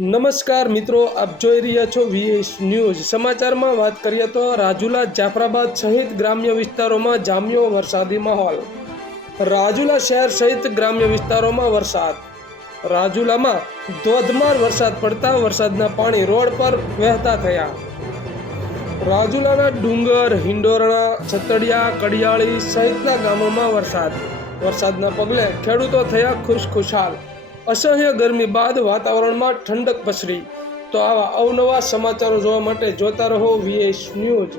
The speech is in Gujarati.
નમસ્કાર મિત્રો, આપ જોઈ રહ્યા છો વીએસ ન્યૂઝ। સમાચારમાં વાત કરીએ તો રાજુલા જાફરાબાદ સહિત ગ્રામ્ય વિસ્તારોમાં જામ્યો વરસાદી માહોલ। રાજુલા શહેર સહિત ગ્રામ્ય વિસ્તારોમાં વરસાદ। રાજુલામાં ધોધમાર વરસાદ પડતા વરસાદના પાણી રોડ પર વહેતા થયા। રાજુલાના ડુંગર, હિંડોરણા, છતડિયા, કડિયાળી સહિતના ગામોમાં વરસાદના પગલે ખેડૂતો થયા ખુશખુશાલ। અસહ્ય ગરમી બાદ વાતાવરણમાં ઠંડક પસરી। તો આવા અવનવા સમાચારો જોવા માટે જોતા રહો વીએસ ન્યૂઝ।